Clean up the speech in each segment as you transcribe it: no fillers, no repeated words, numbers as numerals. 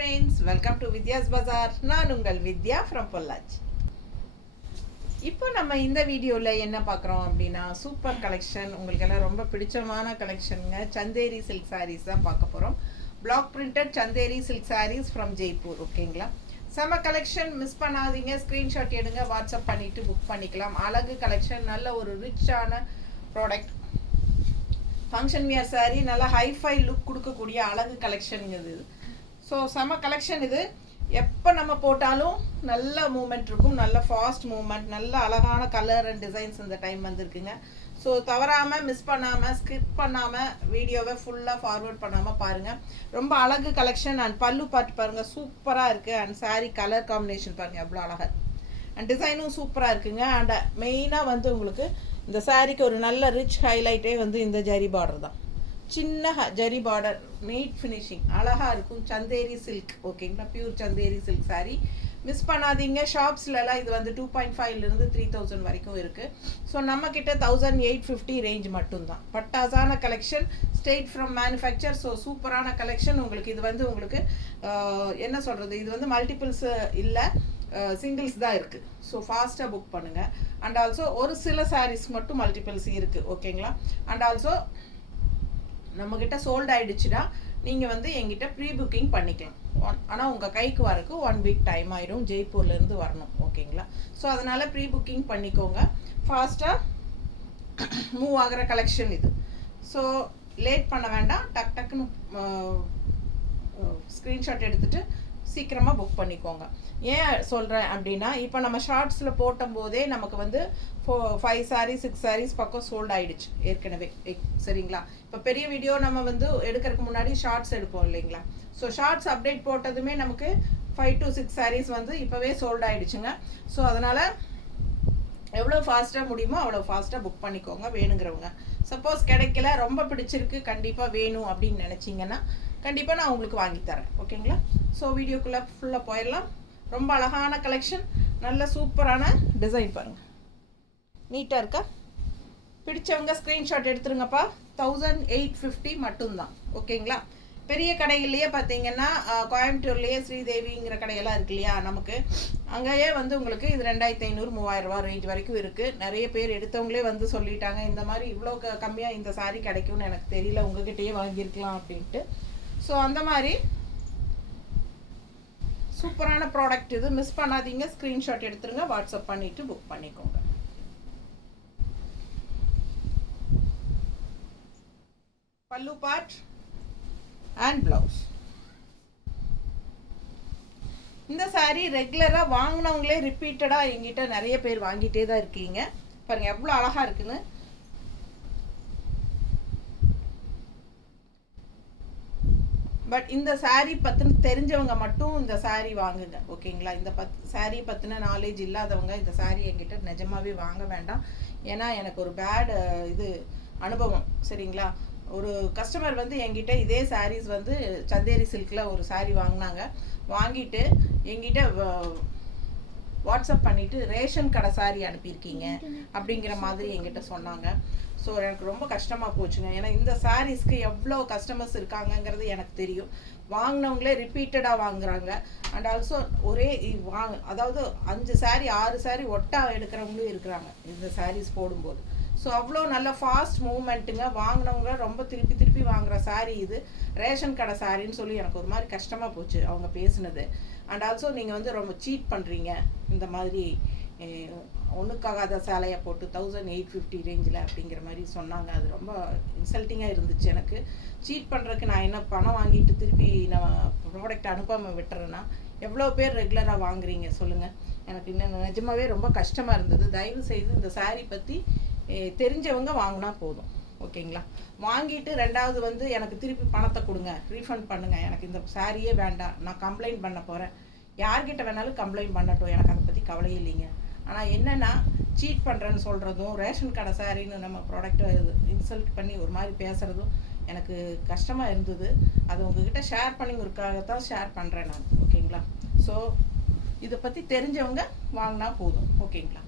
friends, welcome to Vidya's Bazaar. நான் உங்கள் வித்யா from Pollachi. இப்போ நம்ம இந்த வீடியோவில் என்ன பார்க்குறோம் அப்படின்னா சூப்பர் கலெக்ஷன், உங்களுக்கு எல்லாம் ரொம்ப பிடிச்சமான கலெக்ஷனுங்க. சந்தேரி சில்க் சாரீஸ் தான் பார்க்க போகிறோம். Block printed Chanderi silk saris from Jaipur. ஓகேங்களா, செம கலெக்ஷன், மிஸ் பண்ணாதீங்க. ஸ்க்ரீன்ஷாட் எடுங்க, வாட்ஸ்அப் பண்ணிவிட்டு புக் பண்ணிக்கலாம். அழகு கலெக்ஷன், நல்ல ஒரு ரிச்சான ப்ராடக்ட். ஃபங்க்ஷன் வியர் சாரீ, நல்லா ஹைஃபை லுக் கொடுக்கக்கூடிய அழகு கலெக்ஷனுங்கிறது. ஸோ செம கலெக்ஷன் இது. எப்போ நம்ம போட்டாலும் நல்ல மூமெண்ட் இருக்கும், நல்ல ஃபாஸ்ட் மூமெண்ட், நல்ல அழகான கலர் அண்ட் டிசைன்ஸ் இந்த டைம் வந்திருக்குங்க. ஸோ தவறாமல், மிஸ் பண்ணாமல், ஸ்கிப் பண்ணாமல் வீடியோவை ஃபுல்லாக ஃபார்வர்ட் பண்ணாமல் பாருங்கள். ரொம்ப அழகு கலெக்ஷன். அண்ட் பல்லு பார்த்து பாருங்கள், சூப்பராக இருக்குது. அண்ட் சாரீ கலர் காம்பினேஷன் பாருங்கள் எவ்வளோ அழகாக, அண்ட் டிசைனும் சூப்பராக இருக்குங்க. அண்ட் மெயினாக வந்து உங்களுக்கு இந்த சாரீக்கு ஒரு நல்ல ரிச் ஹைலைட்டே வந்து இந்த ஜரி பார்டர் தான். சின்ன ஜரி பார்டர், நீட் ஃபினிஷிங், அழகாக இருக்கும். சந்தேரி சில்க். ஓகேங்களா, pure Chanderi silk sari. Miss பண்ணாதீங்க. ஷாப்ஸ்லலாம் இது வந்து 2.5 3,000 வரைக்கும் இருக்குது. ஸோ நம்மக்கிட்ட 1,850 ரேஞ்ச் மட்டும்தான். பட்டாசான collection, straight from manufacture. So சூப்பரான கலெக்ஷன். உங்களுக்கு இது வந்து உங்களுக்கு என்ன சொல்கிறது, இது வந்து மல்டிபிள்ஸ் இல்லை, சிங்கிள்ஸ் தான் இருக்குது. ஸோ ஃபாஸ்ட்டாக புக் பண்ணுங்கள். அண்ட் ஆல்சோ ஒரு சில சாரீஸ் மட்டும் மல்டிபிள்ஸ் இருக்குது. ஓகேங்களா, அண்ட் ஆல்சோ நம்மக்கிட்ட சோல்ட் ஆகிடுச்சுன்னா நீங்கள் வந்து எங்கிட்ட ப்ரீ புக்கிங் பண்ணிக்கலாம். ஆனால் உங்கள் கைக்கு வரக்கு 1 வீக் டைம் ஆயிடும், ஜெய்ப்பூர்லேருந்து வரணும். ஓகேங்களா, ஸோ அதனால் ப்ரீ புக்கிங் பண்ணிக்கோங்க. ஃபாஸ்ட்டாக மூவ் ஆகிற கலெக்ஷன் இது. ஸோ லேட் பண்ண வேண்டாம், டக் டக்குன்னு ஸ்க்ரீன்ஷாட் எடுத்துகிட்டு சீக்கிரமாக புக் பண்ணிக்கோங்க. ஏன் சொல்கிறேன் அப்படின்னா, இப்போ நம்ம ஷார்ட்ஸில் போடும்போதே நமக்கு வந்து 5 சாரீஸ் 6 சாரீஸ் பக்கம் சோல்ட் ஆகிடுச்சு ஏற்கனவே. சரிங்களா, இப்போ பெரிய வீடியோ நம்ம வந்து எடுக்கிறதுக்கு முன்னாடி ஷார்ட்ஸ் எடுப்போம் இல்லைங்களா. ஸோ ஷார்ட்ஸ் அப்டேட் போட்டதுமே நமக்கு 5 to 6 சாரீஸ் வந்து இப்போவே சோல்ட் ஆகிடுச்சுங்க. ஸோ அதனால் எவ்வளோ ஃபாஸ்ட்டாக முடியுமோ அவ்வளோ ஃபாஸ்ட்டாக புக் பண்ணிக்கோங்க வேணுங்கிறவங்க. சப்போஸ் கிடைக்கல, ரொம்ப பிடிச்சிருக்கு, கண்டிப்பாக வேணும் அப்படின்னு நினச்சிங்கன்னா கண்டிப்பாக நான் உங்களுக்கு வாங்கித்தரேன். ஓகேங்களா, ஸோ வீடியோக்குள்ளே ஃபுல்லாக போயிடலாம். ரொம்ப அழகான கலெக்ஷன், நல்ல சூப்பரான டிசைன் பாருங்கள், நீட்டாக இருக்கா. பிடிச்சவங்க ஸ்க்ரீன்ஷாட் எடுத்துருங்கப்பா. 1,850 மட்டும்தான். ஓகேங்களா, பெரிய கடைகள்லேயே பார்த்தீங்கன்னா கோயம்புத்தூர்லேயே ஸ்ரீதேவிங்கிற கடையெல்லாம் இருக்கு இல்லையா, நமக்கு அங்கேயே வந்து உங்களுக்கு இது 2,500 3,000 ரேஞ்ச் வரைக்கும் இருக்குது. நிறைய பேர் எடுத்தவங்களே வந்து சொல்லிட்டாங்க, இந்த மாதிரி இவ்வளோ கம்மியாக இந்த சாரீ கிடைக்கும்னு எனக்கு தெரியல, உங்ககிட்டயே வாங்கியிருக்கலாம் அப்படின்ட்டு. ஸோ அந்த மாதிரி சூப்பரான ப்ராடக்ட் இது. மிஸ் பண்ணாதீங்க, ஸ்க்ரீன்ஷாட் எடுத்துருங்க, வாட்ஸ்அப் பண்ணிவிட்டு புக் பண்ணிக்கோங்க. பல்லு பார்ட் அண்ட் ப்ளவுஸ். இந்த சாரீ ரெகுலராக வாங்கினவங்களே ரிப்பீட்டடாக எங்கிட்ட நிறைய பேர் வாங்கிட்டே தான் இருக்கீங்க. பாருங்கள் எவ்வளோ அழகாக இருக்குன்னு. பட் இந்த சாரீ பற்றின தெரிஞ்சவங்க மட்டும் இந்த சாரீ வாங்குங்க. ஓகேங்களா, இந்த சாரீ பற்றின நாலேஜ் இல்லாதவங்க இந்த சாரீ என்கிட்ட நிஜமாவே வாங்க வேண்டாம். ஏன்னா எனக்கு ஒரு பேட் இது அனுபவம். சரிங்களா, ஒரு கஸ்டமர் வந்து என்கிட்ட இதே சாரீஸ் வந்து சந்தேரி சில்கில் ஒரு சாரீ வாங்கினாங்க. வாங்கிட்டு என்கிட்ட வாட்ஸ்அப் பண்ணிவிட்டு ரேஷன் கடை சாரீ அனுப்பியிருக்கீங்க அப்படிங்கிற மாதிரி என்கிட்ட சொன்னாங்க. ஸோ எனக்கு ரொம்ப கஷ்டமாக போச்சுங்க. ஏன்னா இந்த சாரீஸ்க்கு எவ்வளோ கஸ்டமர்ஸ் இருக்காங்கங்கிறது எனக்கு தெரியும். வாங்கினவங்களே ரிப்பீட்டடாக வாங்குறாங்க. அண்ட் ஆல்சோ ஒரே அதாவது 5 சாரீ 6 சாரீ ஒட்டா எடுக்கிறவங்களும் இருக்கிறாங்க இந்த சாரீஸ் போடும்போது. ஸோ அவ்வளோ நல்ல ஃபாஸ்ட் மூவ்மெண்ட்டுங்க. வாங்கினவங்க ரொம்ப திருப்பி திருப்பி வாங்குகிற சாரீ இது. ரேஷன் கடை சாரின்னு சொல்லி எனக்கு ஒரு மாதிரி கஷ்டமாக போச்சு அவங்க பேசுனது. அண்ட் ஆல்சோ நீங்கள் வந்து ரொம்ப சீட் பண்ணுறீங்க, இந்த மாதிரி ஒன்றுக்காகாத சேலையை போட்டு 1,850 ரேஞ்சில் அப்படிங்கிற மாதிரி சொன்னாங்க. அது ரொம்ப இன்சல்ட்டிங்காக இருந்துச்சு எனக்கு. சீட் பண்ணுறதுக்கு நான் என்ன பணம் வாங்கிட்டு திருப்பி நான் ப்ராடக்ட் அனுப்பாமல் விட்டுறேன்னா எவ்வளோ பேர் ரெகுலராக வாங்குறீங்க சொல்லுங்கள். எனக்கு இன்னும் நிஜமாகவே ரொம்ப கஷ்டமாக இருந்தது. தயவு செய்து இந்த சாரீ பற்றி தெரிஞ்சவங்க வாங்கினா போதும். ஓகேங்களா, வாங்கிட்டு ரெண்டாவது வந்து எனக்கு திருப்பி பணத்தை கொடுங்க, ரீஃபண்ட் பண்ணுங்கள், எனக்கு இந்த சாரியே வேண்டாம், நான் கம்ப்ளைண்ட் பண்ண போகிறேன். யார்கிட்ட வேணாலும் கம்ப்ளைண்ட் பண்ணட்டும், எனக்கு அதை பற்றி கவலையே இல்லைங்க. ஆனால் என்னென்னா சீட் பண்ணுறேன்னு சொல்கிறதும், ரேஷன் கடை சாரின்னு நம்ம ப்ராடக்ட்டை இன்சல்ட் பண்ணி ஒரு மாதிரி பேசுகிறதும் எனக்கு கஷ்டமாக இருந்தது. அது உங்ககிட்ட ஷேர் பண்ணிங்கிறதுக்காகத்தான் ஷேர் பண்ணுறேன் நான். ஓகேங்களா, ஸோ இதை பற்றி தெரிஞ்சவங்க வாங்கினா போதும். ஓகேங்களா,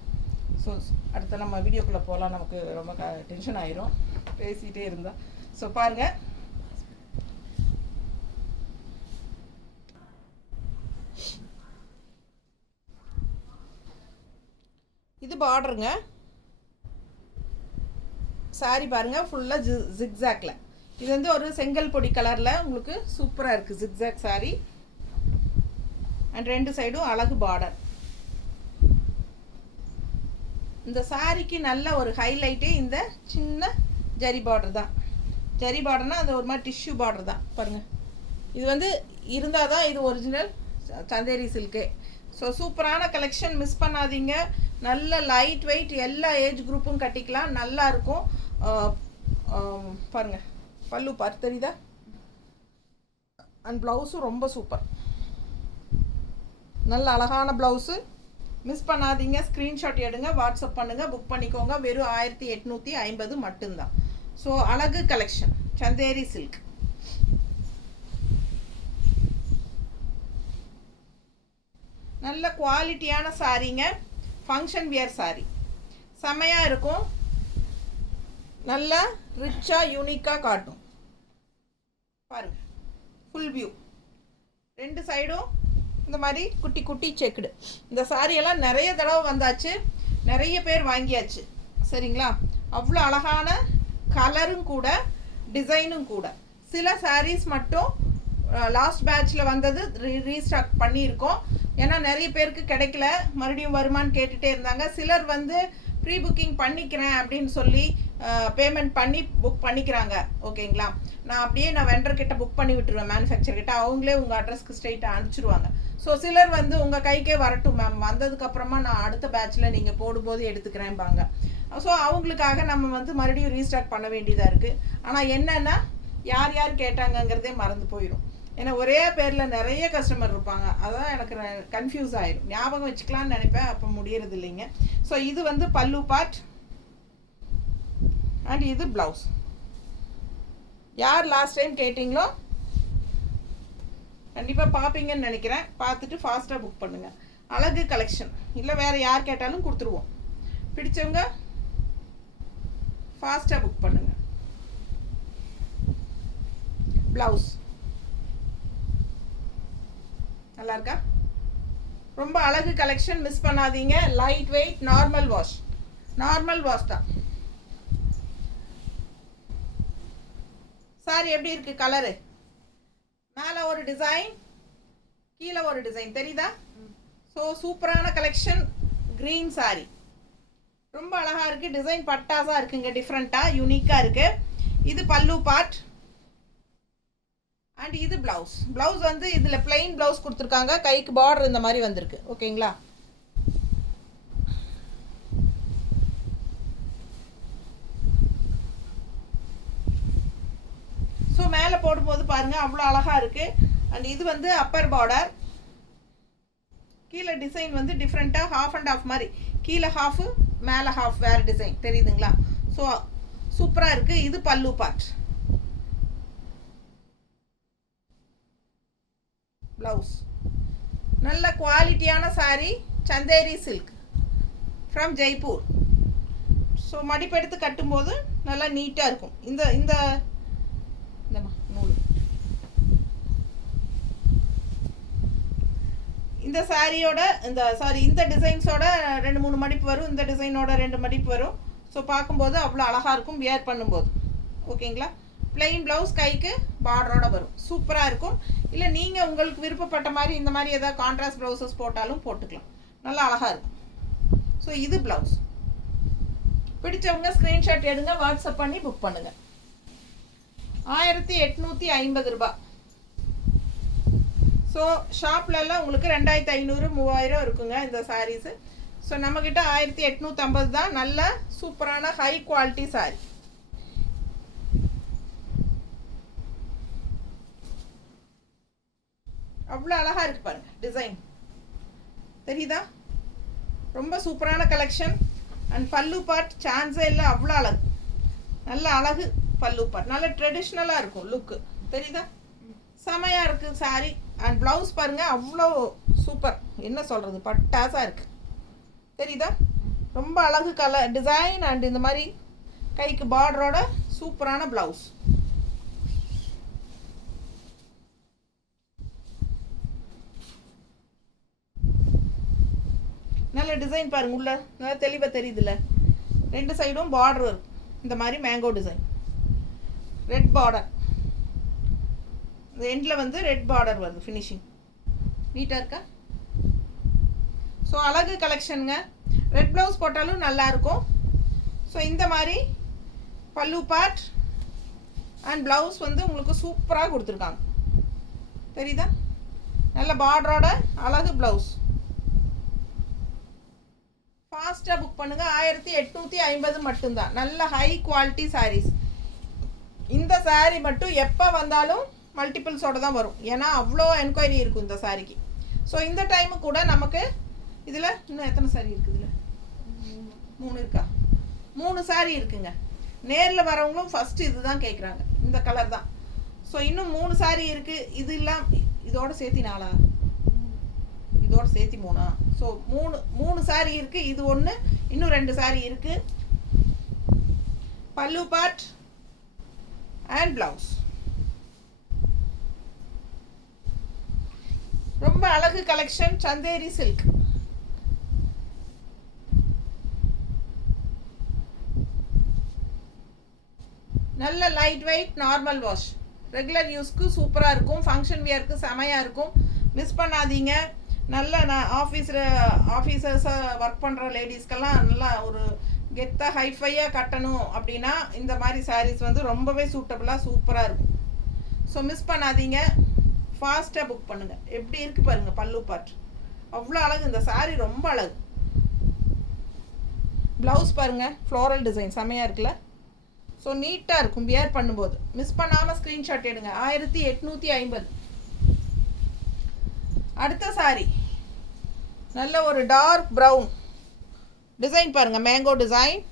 ஸோ அடுத்த நம்ம வீடியோக்குள்ளே போகலாம். நமக்கு ரொம்ப டென்ஷன் ஆயிரும் பேசிகிட்டே இருந்தால். ஸோ பாருங்கள், இது பார்டருங்க. சாரி பாருங்கள் ஃபுல்லாக ஜிக்ஸாக்ல. இது வந்து ஒரு செங்கல் பொடி கலரில் உங்களுக்கு சூப்பராக இருக்குது ஜிக்ஸாக் சாரி. அண்ட் 2 சைடும் அழகு பார்டர். இந்த சாரிக்கு நல்ல ஒரு ஹைலைட்டே இந்த சின்ன ஜரி பார்டர் தான். ஜரி பார்டர்னால் அது ஒரு மாதிரி டிஷ்யூ பார்டர் தான் பாருங்கள். இது வந்து இருந்தால் தான் இது ஒரிஜினல் சந்தேரி சில்கே. ஸோ சூப்பரான கலெக்ஷன், மிஸ் பண்ணாதீங்க. நல்ல லைட் வெயிட், எல்லா ஏஜ் குரூப்பும் கட்டிக்கலாம், நல்லா இருக்கும். பாருங்கள் பல்லு பார்த்து தெரியுதா? அண்ட் ப்ளவுஸும் ரொம்ப சூப்பர், நல்ல அழகான ப்ளவுஸு. மிஸ் பண்ணாதீங்க. ஸ்க்ரீன்ஷாட் எடுங்க, வாட்ஸ்அப் பண்ணுங்கள், புக் பண்ணிக்கோங்க. வெறும் 1850 மட்டும்தான். ஸோ அழகு கலெக்ஷன் சந்தேரி சில்க். நல்ல குவாலிட்டியான சாரீங்க, ஃபங்க்ஷன் வியர் சாரீ செம்மையாக இருக்கும். நல்லா ரிச்சாக யூனிக்காக காட்டும் பாருங்கள். ஃபுல் வியூ, 2 சைடும் இந்த மாதிரி குட்டி குட்டி செக்குடு. இந்த சாரியெல்லாம் நிறைய தடவை வந்தாச்சு, நிறைய பேர் வாங்கியாச்சு சரிங்களா. அவ்வளோ அழகான கலரும் கூட, டிசைனும் கூட. சில சாரீஸ் மட்டும் லாஸ்ட் பேட்சில் வந்தது ரீஸ்டாக் பண்ணியிருக்கோம். ஏன்னா நிறைய பேருக்கு கிடைக்கல, மறுபடியும் வருமானு கேட்டுகிட்டே இருந்தாங்க. சிலர் வந்து ப்ரீ புக்கிங் பண்ணிக்கிறேன் அப்படின்னு சொல்லி பேமெண்ட் பண்ணி புக் பண்ணிக்கிறாங்க ஓகேங்களா. நான் வெண்டர்கிட்ட புக் பண்ணி விட்டுருவேன், மேனுஃபேக்சர்கிட்ட. அவங்களே உங்கள் அட்ரஸ்க்கு ஸ்ட்ரைட்டாக அனுப்பிச்சிடுவாங்க. ஸோ சிலர் வந்து உங்கள் கைக்கே வரட்டும் மேம், வந்ததுக்கப்புறமா நான் அடுத்த பேட்சில் நீங்கள் போடும்போது எடுத்துக்கிறேன்பாங்க. ஸோ அவங்களுக்காக நம்ம வந்து மறுபடியும் ரீஸ்டாக் பண்ண வேண்டியதாக இருக்குது. ஆனால் என்னென்னா யார் யார் கேட்டாங்கங்கிறதே மறந்து போயிடும். ஏன்னா ஒரே பேரில் நிறைய கஸ்டமர் இருப்பாங்க, அதான் எனக்கு கன்ஃபியூஸ் ஆகிடும். ஞாபகம் வச்சுக்கலான்னு நினைப்பேன், அப்போ முடியறது இல்லைங்க. ஸோ இது வந்து பல்லு பார்ட் அண்ட் இது ப்ளவுஸ். யார் லாஸ்ட் டைம் கேட்டிங்களோ கண்டிப்பாக பார்ப்பீங்கன்னு நினைக்கிறேன். பார்த்துட்டு ஃபாஸ்ட்டாக புக் பண்ணுங்கள். அழகு கலெக்ஷன், இல்லை வேறு யார் கேட்டாலும் கொடுத்துருவோம். பிடிச்சவங்க ஃபாஸ்ட்டாக புக் பண்ணுங்கள். ப்ளவுஸ் நல்லா இருக்கா? ரொம்ப அழகு கலெக்ஷன், மிஸ் பண்ணாதீங்க. லைட் வெயிட், நார்மல் வாஷ் தான். சாரி எப்படி இருக்கு கலரு? மேலே ஒரு டிசைன், கீழே ஒரு டிசைன் தெரியுதா? ஸோ சூப்பரான கலெக்ஷன். க்ரீன் சாரி ரொம்ப அழகாக இருக்குது, டிசைன் பட்டாஸாக இருக்குங்க, டிஃப்ரெண்ட்டாக யூனிக்காக இருக்குது. இது பல்லு பார்ட் அண்ட் இது ப்ளவுஸ். ப்ளவுஸ் வந்து இதில் பிளெயின் ப்ளவுஸ் கொடுத்துருக்காங்க, கைக்கு பார்டர் இந்த மாதிரி வந்திருக்கு ஓகேங்களா. ஸோ மேலே போடும்போது பாருங்கள் அவ்வளோ அழகாக இருக்குது. அண்ட் இது வந்து அப்பர் பார்டர், கீழே டிசைன் வந்து டிஃப்ரெண்ட்டாக ஹாஃப் அண்ட் ஆஃப் மாதிரி, கீழே ஹாஃபு மேலே ஹாஃப் வேறு டிசைன் தெரியுதுங்களா. ஸோ சூப்பராக இருக்குது. இது பல்லு பார்ட். ப்ளவுஸ் நல்ல குவாலிட்டியான sari, Chanderi silk from Jaipur. So மடிப்பெடுத்து கட்டும்போது நல்லா நீட்டாக இருக்கும். இந்த இந்த நூல் இந்த சாரியோட இந்த டிசைன்ஸோட 2-3 மடிப்பு வரும், இந்த டிசைனோட 2 மடிப்பு வரும். ஸோ பார்க்கும்போது அவ்வளோ அழகாக இருக்கும் வியர் பண்ணும்போது ஓகேங்களா. பிளெயின் ப்ளவுஸ், கைக்கு பார்டரோட வரும், சூப்பராக இருக்கும். இல்லை நீங்கள் உங்களுக்கு விருப்பப்பட்ட மாதிரி இந்த மாதிரி ஏதாவது கான்ட்ராஸ்ட் ப்ளவுசஸ் போட்டாலும் போட்டுக்கலாம், நல்லா அழகாக இருக்கும். ஸோ இது ப்ளவுஸ். பிடிச்சவங்க ஸ்க்ரீன்ஷாட் எடுங்க, வாட்ஸ்அப் பண்ணி புக் பண்ணுங்கள். 1850 ரூபாய். ஸோ ஷாப்லலாம் உங்களுக்கு 2500 3000 இருக்குங்க இந்த சாரீஸு. ஸோ நம்மக்கிட்ட 1850 தான். நல்ல சூப்பரான ஹை குவாலிட்டி சாரீ. அவ்வளோ அழகாக இருக்குது பாருங்கள், டிசைன் தெரியுதா? ரொம்ப சூப்பரான கலெக்ஷன். அண்ட் பல்லு பார்ட் சான்ஸே இல்லை, அவ்வளோ அழகு, நல்ல அழகு பல்லு பார்ட். நல்ல ட்ரெடிஷ்னலாக இருக்கும் லுக்கு தெரியுதா? செமையாக இருக்குது சாரீ. அண்ட் ப்ளவுஸ் பாருங்கள் அவ்வளோ சூப்பர், என்ன சொல்கிறது, பட்டாஸாக இருக்குது தெரியுதா? ரொம்ப அழகு கலர் டிசைன். அண்ட் இந்த மாதிரி கைக்கு பார்டரோட சூப்பரான ப்ளவுஸ். நல்ல டிசைன் பாருங்கள், உள்ள நல்லா தெளிவாக தெரியுதுல்ல. 2 சைடும் பார்டர் இருக்கும், இந்த மாதிரி மேங்கோ டிசைன், ரெட் பார்டர், இந்த எண்டில் வந்து ரெட் பார்டர் வருது. ஃபினிஷிங் நீட்டாக இருக்கா? ஸோ அழகு கலெக்ஷனுங்க. ரெட் ப்ளவுஸ் போட்டாலும் நல்லாயிருக்கும். ஸோ இந்த மாதிரி பல்லு பார்ட் அண்ட் ப்ளவுஸ் வந்து உங்களுக்கு சூப்பராக கொடுத்துருக்காங்க. தெரியுதா? நல்ல பார்டரோட அழகு ப்ளவுஸ். ஃபாஸ்ட்டாக புக் பண்ணுங்கள். 1850 மட்டும்தான். நல்ல ஹை குவாலிட்டி சாரீஸ். இந்த சாரீ மட்டும் எப்போ வந்தாலும் மல்டிபிள்ஸோடு தான் வரும், ஏன்னா அவ்வளோ என்கொயரி இருக்கும் இந்த சாரீக்கு. ஸோ இந்த டைமு கூட நமக்கு இதில் இன்னும் எத்தனை சாரீ இருக்குது? இதில் 3 இருக்கா? 3 சாரீ இருக்குங்க. நேரில் வரவங்களும் ஃபஸ்ட்டு இது தான் கேட்குறாங்க, இந்த கலர் தான். ஸோ இன்னும் 3 சாரீ இருக்குது. இது இல்லாமல் இதோடு சேர்த்தி 4, இதோடு சேர்த்தி 3. ஸோ 3 சாரீ இருக்குது. இது ஒன்று, இன்னும் 2 சாரீ இருக்குது. பல்லு பார்ட் அண்ட் ப்ளவுஸ் ரொம்ப அழகு கலெக்ஷன். சந்தேரி சில்க். நல்ல light weight, normal wash, regular யூஸ்க்கு சூப்பராக இருக்கும். ஃபங்க்ஷன் வியருக்கு செமையாக இருக்கும். மிஸ் பண்ணாதீங்க. நல்ல ஆஃபீஸர்ஸை ஒர்க் பண்ணுற லேடிஸ்க்கெல்லாம் நல்லா ஒரு கெத்தாக ஹைஃபையாக கட்டணும் அப்படின்னா இந்த மாதிரி சாரீஸ் வந்து ரொம்பவே சூட்டபுளாக சூப்பராக இருக்கும். ஸோ மிஸ் பண்ணாதீங்க, ஃபாஸ்ட்டாக புக் பண்ணுங்கள். எப்படி இருக்குது பாருங்கள் பல்லு பார்ட், அவ்வளோ அழகு. இந்த சாரீ ரொம்ப அழகு. ப்ளவுஸ் பாருங்கள், ஃப்ளோரல் டிசைன் செமையாக இருக்குல்ல. ஸோ நீட்டாக இருக்கும் வியர் பண்ணும்போது. மிஸ் பண்ணாமல் ஸ்க்ரீன்ஷாட் எடுங்க. 1850. அடுத்த சாரீ நல்ல ஒரு டார்க் ப்ரௌன் டிசைன் பாருங்கள், மேங்கோ டிசைன்.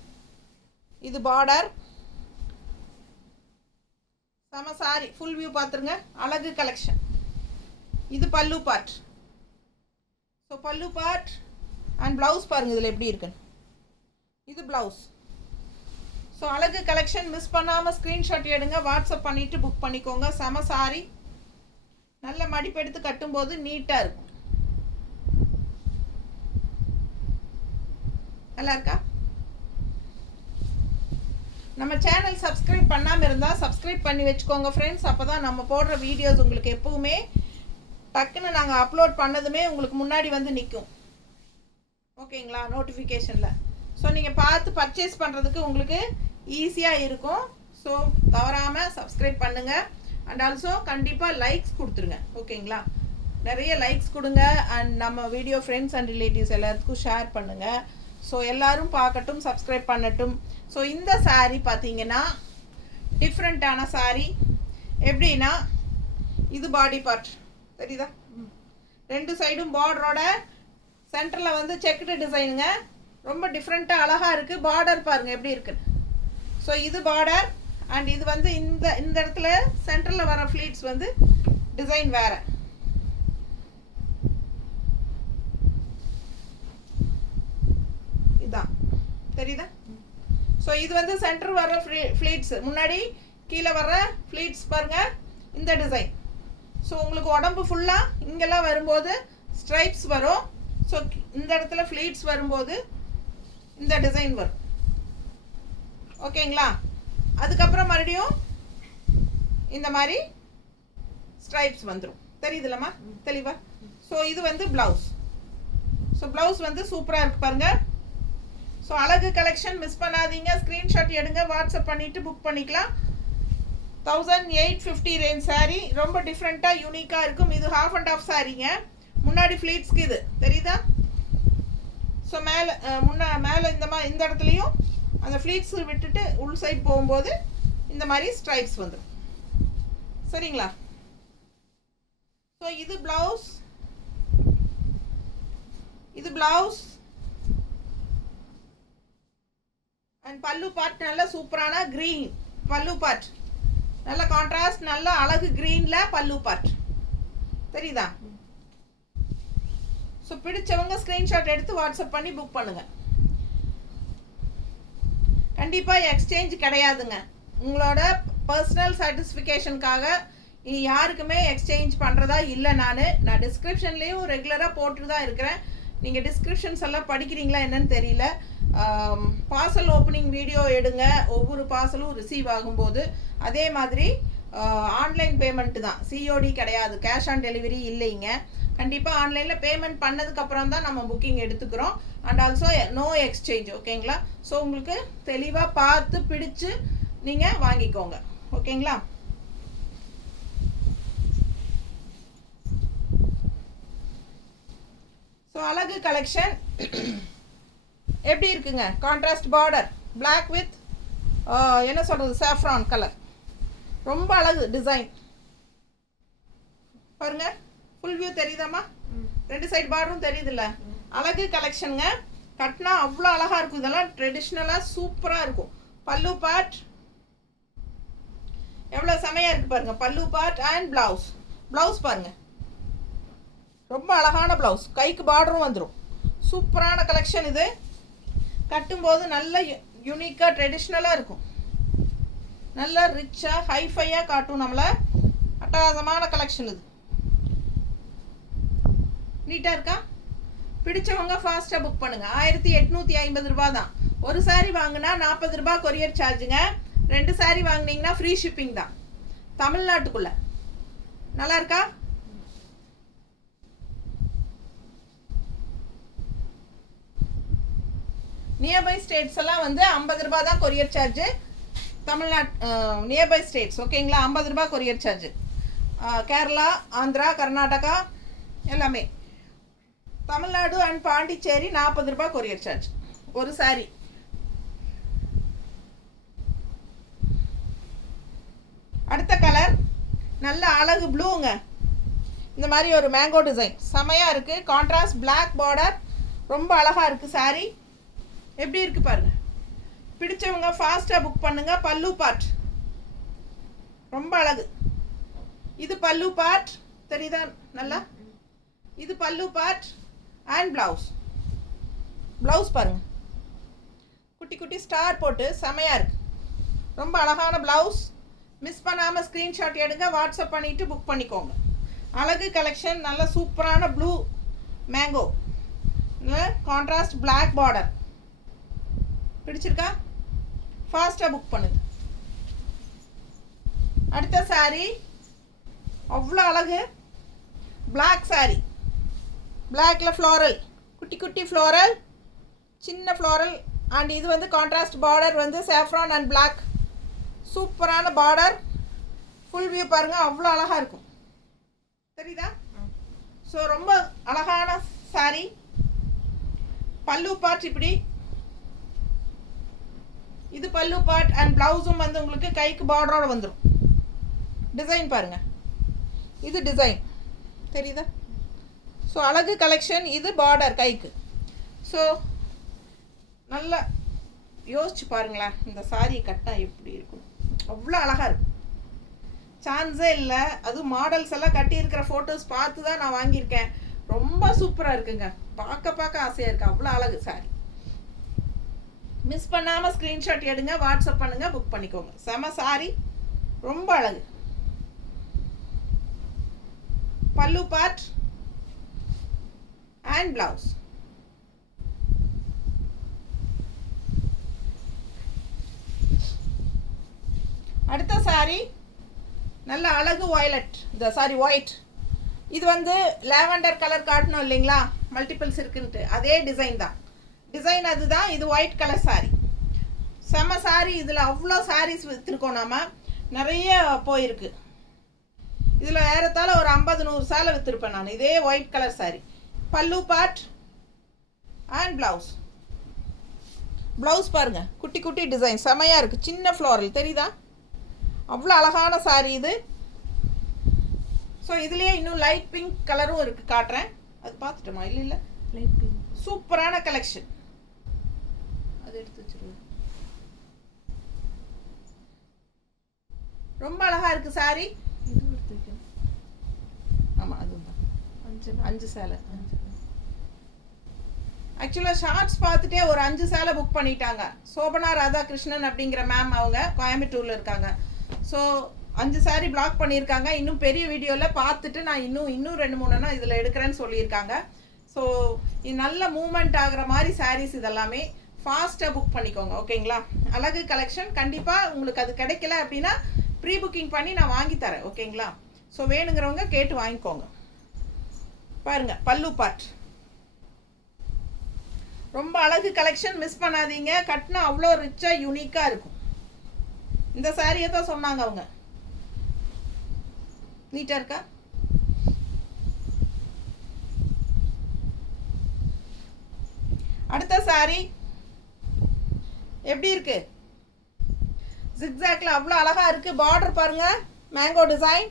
இது பார்டர். செம சாரீ. ஃபுல் வியூ பார்த்துருங்க. அழகு கலெக்ஷன். இது பல்லு பார்ட். ஸோ பல்லு பார்ட் அண்ட் ப்ளவுஸ் பாருங்கள் இதில் எப்படி இருக்குன்னு. இது ப்ளவுஸ். ஸோ அழகு கலெக்ஷன். மிஸ் பண்ணாமல் ஸ்க்ரீன்ஷாட் எடுங்க, வாட்ஸ்அப் பண்ணிவிட்டு புக் பண்ணிக்கோங்க. செம சாரி. நல்ல மடிப்பெடுத்து கட்டும்போது நீட்டாக இருக்கும். நல்லா இருக்கா? நம்ம சேனல் சப்ஸ்கிரைப் பண்ணாமல் இருந்தால் சப்ஸ்கிரைப் பண்ணி வச்சுக்கோங்க ஃப்ரெண்ட்ஸ். அப்போ தான் நம்ம போடுற வீடியோஸ் உங்களுக்கு எப்போவுமே டக்குன்னு நாங்கள் அப்லோட் பண்ணதுமே உங்களுக்கு முன்னாடி வந்து நிற்கும். ஓகேங்களா? நோட்டிஃபிகேஷனில். ஸோ நீங்கள் பார்த்து பர்ச்சேஸ் பண்ணுறதுக்கு உங்களுக்கு ஈஸியாக இருக்கும். ஸோ தவறாமல் சப்ஸ்கிரைப் பண்ணுங்கள். அண்ட் ஆல்சோ கண்டிப்பாக லைக்ஸ் கொடுத்துருங்க. ஓகேங்களா? நிறைய லைக்ஸ் கொடுங்க. அண்ட் நம்ம வீடியோ ஃப்ரெண்ட்ஸ் அண்ட் ரிலேட்டிவ்ஸ் எல்லாத்துக்கும் ஷேர் பண்ணுங்கள். ஸோ எல்லோரும் பார்க்கட்டும், சப்ஸ்கிரைப் பண்ணட்டும். ஸோ இந்த சாரீ பார்த்தீங்கன்னா டிஃப்ரெண்ட்டான சாரீ. எப்படின்னா இது பாடி பார்ட் தெரியுதா? 2 சைடும் பார்டரோட சென்டரில் வந்து செக்குடு டிசைனுங்க. ரொம்ப டிஃப்ரெண்ட்டாக அழகாக இருக்குது. பார்டர் பாருங்கள் எப்படி இருக்குன்னு. ஸோ இது பார்டர். அண்ட் இது வந்து இந்த இடத்துல சென்டரில் வர ஃப்ளீட்ஸ் வந்து டிசைன் வேறு. இதுதான் தெரியுதா? ஸோ இது வந்து சென்டர் வர்ற ஃப்ளீட்ஸ், முன்னாடி கீழே வர்ற ஃப்ளீட்ஸ் பாருங்கள், இந்த டிசைன். ஸோ உங்களுக்கு உடம்பு ஃபுல்லாக இங்கெல்லாம் வரும்போது ஸ்ட்ரைப்ஸ் வரும். ஸோ இந்த இடத்துல ஃப்ளீட்ஸ் வரும்போது இந்த டிசைன் வரும். ஓகேங்களா? அதுக்கப்புறம் மறுபடியும் இந்த மாதிரி ஸ்ட்ரைப்ஸ் வந்துடும். தெரியுதுல்லம்மா தெளிவா? ஸோ இது வந்து ப்ளவுஸ். ஸோ ப்ளவுஸ் வந்து சூப்பராக இருக்குது பாருங்கள். ஸோ அழகு கலெக்ஷன். மிஸ் பண்ணாதீங்க. ஸ்க்ரீன்ஷாட் எடுங்க, வாட்ஸ்அப் பண்ணிவிட்டு புக் பண்ணிக்கலாம். 1850 ரேஞ்ச் சாரீ. ரொம்ப டிஃப்ரெண்ட்டாக யூனிக்காக இருக்கும். இது ஹாஃப் அண்ட் ஆஃப் சாரீங்க. முன்னாடி ஃப்ளீட்ஸ்க்கு இது தெரியுதா? ஸோ மேலே இந்த இடத்துலையும் அந்த ஃப்ளீட்ஸ் விட்டுட்டு உள் சைட் போகும்போது இந்த மாதிரி ஸ்ட்ரைப்ஸ் வந்துடும். சரிங்களா? ஸோ இது ப்ளவுஸ். இது ப்ளவுஸ் அண்ட் பல்லு பார்ட் நல்ல சூப்பரான க்ரீன் பல்லு பார்ட். நல்ல கான்ட்ராஸ்ட், நல்ல அழகு க்ரீனில் பல்லு பார்ட். தெரியுதா? ஸோ பிடிச்சவங்க ஸ்க்ரீன்ஷாட் எடுத்து வாட்ஸ்அப் பண்ணி புக் பண்ணுங்கள். கண்டிப்பாக எக்ஸ்சேஞ்ச் கிடையாதுங்க. உங்களோட பர்சனல் சாட்டிஸ்ஃபிகேஷனுக்காக யாருக்குமே எக்ஸ்சேஞ்ச் பண்ணுறதா இல்லை. நான் டிஸ்கிரிப்ஷன்லேயும் ரெகுலராக போட்டு தான் இருக்கிறேன். நீங்கள் டிஸ்கிரிப்ஷன்ஸ் எல்லாம் படிக்கிறீங்களா என்னன்னு தெரியல. பார்சல் ஓப்பனிங் வீடியோ எடுங்க, ஒவ்வொரு பார்சலும் ரிசீவ் ஆகும்போது. அதே மாதிரி ஆன்லைன் பேமெண்ட்டு தான், சிஓடி கிடையாது, கேஷ் ஆன் டெலிவரி இல்லைங்க. கண்டிப்பாக ஆன்லைனில் பேமெண்ட் பண்ணதுக்கப்புறம் தான் நம்ம புக்கிங் எடுத்துக்கிறோம். And also no exchange. ஓகேங்களா? ஸோ உங்களுக்கு தெளிவாக பார்த்து பிடிச்சு நீங்கள் வாங்கிக்கோங்க. ஓகேங்களா? ஸோ அழகு கலெக்ஷன் எப்படி இருக்குங்க? கான்ட்ராஸ்ட் பார்டர், பிளாக் வித் என்ன சொல்கிறது, சாஃப்ரான் கலர். ரொம்ப அழகு டிசைன் பாருங்க. Full view தெரியுதாம்மா? 2 சைடு பார்டரும் தெரியுதுல்ல? அழகு கலெக்ஷனுங்க. கட்டினா அவ்வளோ அழகாக இருக்கும். இதெல்லாம் ட்ரெடிஷ்னலாக சூப்பராக இருக்கும். பல்லு பார்ட் எவ்வளோ செமையாக இருக்குது பாருங்கள். பல்லு பார்ட் அண்ட் ப்ளவுஸ். ப்ளவுஸ் பாருங்கள், ரொம்ப அழகான ப்ளவுஸ். கைக்கு பார்டரும் வந்துடும். சூப்பரான கலெக்ஷன் இது. கட்டும்போது நல்ல யூனிக்காக ட்ரெடிஷ்னலாக இருக்கும். நல்லா ரிச்சாக ஹைஃபையாக காட்டும் நம்மளை. அட்டகாசமான கலெக்ஷன் இது. நீட்டாக இருக்கா? பிடிச்சவங்க ஃபாஸ்ட்டாக புக் பண்ணுங்கள். 1850 ரூபா தான். ஒரு சாரீ வாங்கினா 40 ரூபா கொரியர் சார்ஜுங்க. 2 சாரீ வாங்கினீங்கன்னா ஃப்ரீ ஷிப்பிங் தான் தமிழ்நாட்டுக்குள்ளே. நல்லா இருக்கா? நியர்பை ஸ்டேட்ஸ் எல்லாம் வந்து 50 ரூபா தான் கொரியர் சார்ஜு. தமிழ்நாட்டு நியர்பை ஸ்டேட்ஸ் ஓகேங்களா, 50 ரூபா கொரியர் சார்ஜு. கேரளா, ஆந்திரா, கர்நாடகா எல்லாமே. தமிழ்நாடு அண்ட் பாண்டிச்சேரி 40 ரூபா கொரியர் சார்ஜ் ஒரு சாரி. அடுத்த கலர் நல்ல அழகு ப்ளூங்க. இந்த மாதிரி ஒரு மேங்கோ டிசைன் செமையாக இருக்குது. கான்ட்ராஸ்ட் பிளாக் பார்டர், ரொம்ப அழகாக இருக்குது சாரி. எப்படி இருக்குது பாருங்கள். பிடிச்சவங்க ஃபாஸ்ட்டாக புக் பண்ணுங்க. பல்லு பார்ட் ரொம்ப அழகு. இது பல்லு பார்ட் தெரியுதா நல்லா? இது பல்லு பார்ட் அண்ட் ப்ளவுஸ். ப்ளவுஸ் பாருங்கள், குட்டி குட்டி ஸ்டார் போட்டு செமையாக இருக்குது. ரொம்ப அழகான ப்ளவுஸ். மிஸ் பண்ணாமல் ஸ்க்ரீன்ஷாட் எடுங்க, வாட்ஸ்அப் பண்ணிவிட்டு புக் பண்ணிக்கோங்க. அழகு கலெக்ஷன். நல்ல சூப்பரான blue mango, contrast black border. பிடிச்சிருக்கா? ஃபாஸ்ட்டாக புக் பண்ணுங்க. அடுத்த சாரி அவ்வளோ அழகு. பிளாக் சாரி, பிளாக்ல ஃப்ளோரல், குட்டி குட்டி ஃப்ளோரல், சின்ன ஃப்ளோரல். அண்ட் இது வந்து கான்ட்ராஸ்ட் பார்டர் வந்து சாஃப்ரான் அண்ட் பிளாக். சூப்பரான பார்டர். ஃபுல் வியூ பாருங்கள், அவ்வளோ அழகாக இருக்கும். தெரியுதா? ஸோ ரொம்ப அழகான சாரி. பல்லு பார்ட் இப்படி. இது பல்லு பார்ட் அண்ட் ப்ளவுஸும் வந்து உங்களுக்கு கைக்கு பார்டரோட வந்துடும். டிசைன் பாருங்க, இது டிசைன் தெரியுதா? ஸோ அழகு கலெக்ஷன். இது பார்டர் கைக்கு. ஸோ நல்லா யோசிச்சு பாருங்களேன், இந்த சாரி கட்டா எப்படி இருக்கும். அவ்வளோ அழகாக இருக்கும், சான்ஸே இல்லை. அதுவும் மாடல்ஸ் எல்லாம் கட்டியிருக்கிற ஃபோட்டோஸ் பார்த்து தான் நான் வாங்கியிருக்கேன். ரொம்ப சூப்பராக இருக்குங்க, பார்க்க ஆசையாக இருக்குது. அவ்வளோ அழகு சாரி. மிஸ் பண்ணாமல் ஸ்க்ரீன்ஷாட் எடுங்க, வாட்ஸ்அப் பண்ணுங்கள், புக் பண்ணிக்கோங்க. செம சாரி, ரொம்ப அழகு. பல்லு பார்ட் அண்ட் பிளவுஸ். அடுத்த சாரி நல்ல அழகு வயலட், இந்த சாரி ஒயிட். இது வந்து லாவெண்டர் கலர் காட்டணும் இல்லைங்களா, மல்டிபிள்ஸ் இருக்குன்ட்டு, அதே டிசைன் தான். டிசைன் அதுதான். இது ஒயிட் கலர் சாரி, செம சாரி. இதில் அவ்வளோ சாரீஸ் விற்றுருக்கோம், நாம் நிறைய போயிருக்கு. இதில் ஏறத்தாழ ஒரு 50-100 சேலை விற்றுருப்பேன் நான். இதே ஒயிட் கலர் சாரி. பல்லு பார்ட் அண்ட் ப்ளவுஸ். ப்ளவுஸ் பாருங்கள், குட்டி குட்டி டிசைன் செமையாக இருக்குது. சின்ன ஃப்ளோரல் தெரியுதா? அவ்வளோ அழகான சாரி இது. ஸோ இதுலேயே இன்னும் லைட் பிங்க் கலரும் இருக்குது, காட்டுறேன். அது பார்த்துட்டோமா? இல்லை லைட் பிங்க். சூப்பரான கலெக்ஷன். அது எடுத்து வச்சுருவேன். ரொம்ப அழகாக இருக்குது சாரி. இதுவும் எடுத்து வைக்கணும். ஆமாம், அதுவும் தான். 5 சேலை. ஆக்சுவலாக ஷார்ட்ஸ் பார்த்துட்டே ஒரு 5 சேலை புக் பண்ணிட்டாங்க. சோபனா ராதாகிருஷ்ணன் அப்படிங்கிற மேம், அவங்க கோயம்புத்தூரில் இருக்காங்க. ஸோ 5 சாரி பிளாக் பண்ணியிருக்காங்க. இன்னும் பெரிய வீடியோவில் பார்த்துட்டு நான் இன்னும் 2-3 இதில் எடுக்கிறேன்னு சொல்லியிருக்காங்க. ஸோ இது நல்ல மூவ்மெண்ட் ஆகிற மாதிரி சாரீஸ் இதெல்லாமே ஃபாஸ்ட்டாக புக் பண்ணிக்கோங்க. ஓகேங்களா? அழகு கலெக்ஷன் கண்டிப்பாக உங்களுக்கு அது கிடைக்கல அப்படின்னா ப்ரீ புக்கிங் பண்ணி நான் வாங்கி தரேன். ஓகேங்களா? ஸோ வேணுங்கிறவங்க கேட்டு வாங்கிக்கோங்க. பாருங்கள், பல்லு பார்ட் ரொம்ப அழகு கலெக்ஷன், மிஸ் பண்ணாதீங்க. கட்டினா அவ்வளோ ரிச்சாக யூனிக்காக இருக்கும். இந்த சாரியை தான் சொன்னாங்க அவங்க. நீட்டாக இருக்கா? அடுத்த சாரி எப்படி இருக்கு? ஜிக்ஸாக்ல அவ்வளோ அழகா இருக்கு. பார்டர் பாருங்க, மேங்கோ டிசைன்,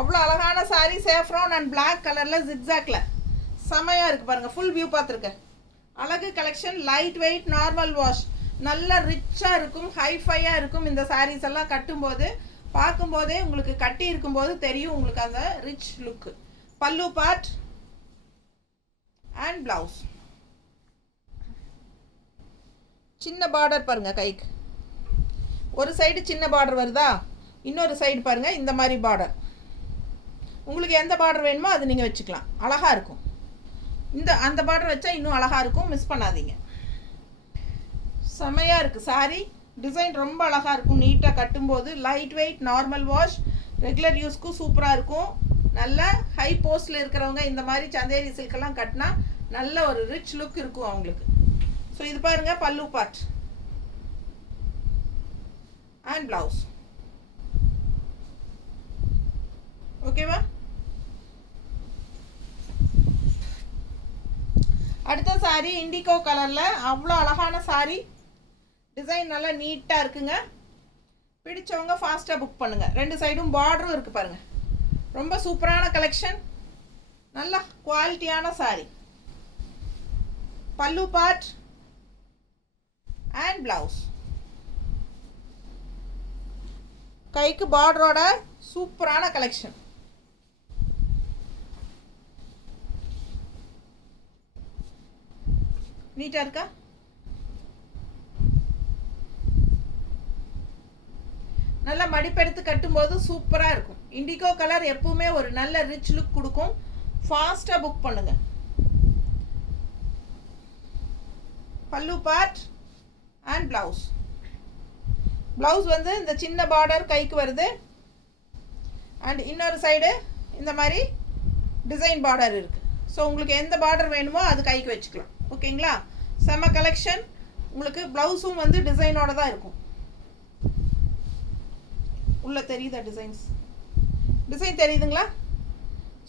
அவ்வளோ அழகான சாரி. சேஃப்ரான் அண்ட் பிளாக் கலர்ல ஜிக்ஸாக்ல செமையா இருக்கு பாருங்க. ஃபுல் வியூ பார்த்துருக்கேன். அழகு collection, light weight, normal wash, நல்ல ரிச்சாக இருக்கும், ஹைஃபையாக இருக்கும். இந்த சாரீஸ் எல்லாம் கட்டும்போது பார்க்கும்போதே உங்களுக்கு கட்டி இருக்கும்போது தெரியும் உங்களுக்கு அந்த ரிச் லுக்கு. பல்லு பார்ட் அண்ட் பிளவுஸ். சின்ன பார்டர் பாருங்க, கைக்கு ஒரு சைடு சின்ன பார்டர் வருதா, இன்னொரு சைடு பாருங்க இந்த மாதிரி பார்டர். உங்களுக்கு எந்த பார்டர் வேணுமோ அது நீங்கள் வச்சுக்கலாம். அழகாக இருக்கும். அந்த பார்டர் வச்சா இன்னும் அழகாக இருக்கும். மிஸ் பண்ணாதீங்க. செமையாக இருக்குது சாரி. டிசைன் ரொம்ப அழகாக இருக்கும். நீட்டாக கட்டும்போது light weight, normal wash, regular யூஸ்க்கும் சூப்பராக இருக்கும். நல்ல ஹை போஸ்டில் இருக்கிறவங்க இந்த மாதிரி சந்தேரி சில்கெல்லாம் கட்டினா நல்ல ஒரு ரிச் லுக் இருக்கும் அவங்களுக்கு. ஸோ இது பாருங்கள், பல்லு பார்ட் அண்ட் பிளவுஸ். ஓகேவா? அடுத்த சாரி இண்டிகோ கலரில் அவ்வளோ அழகான சாரி. டிசைன் நல்லா நீட்டாக இருக்குங்க. பிடிச்சவங்க ஃபாஸ்ட்டாக புக் பண்ணுங்கள். ரெண்டு சைடும் பார்டரும் இருக்குது பாருங்கள். ரொம்ப சூப்பரான கலெக்ஷன், நல்ல குவாலிட்டியான சாரி. பல்லு பார்ட் அண்ட் பிளவுஸ். கைக்கு பார்டரோட சூப்பரான கலெக்ஷன். நீட்டாக இருக்கா? நல்லா மடிப்பெடுத்து கட்டும்போது சூப்பராக இருக்கும். இண்டிகோ கலர் எப்பவுமே ஒரு நல்ல ரிச் லுக் கொடுக்கும். ஃபாஸ்ட்டாக புக் பண்ணுங்க. பல்லு பார்ட் அண்ட் பிளவுஸ். பிளவுஸ் வந்து இந்த சின்ன பார்டர் கைக்கு வருது. அண்ட் இன்னொரு சைடு இந்த மாதிரி டிசைன் பார்டர் இருக்குது. ஸோ உங்களுக்கு எந்த பார்டர் வேணுமோ அது கைக்கு வச்சுக்கலாம். ஓகேங்களா? செம்ம கலெக்ஷன். உங்களுக்கு ப்ளவுஸும் வந்து டிசைனோட தான் இருக்கும். உள்ள தெரியுதா டிசைன் தெரியுதுங்களா?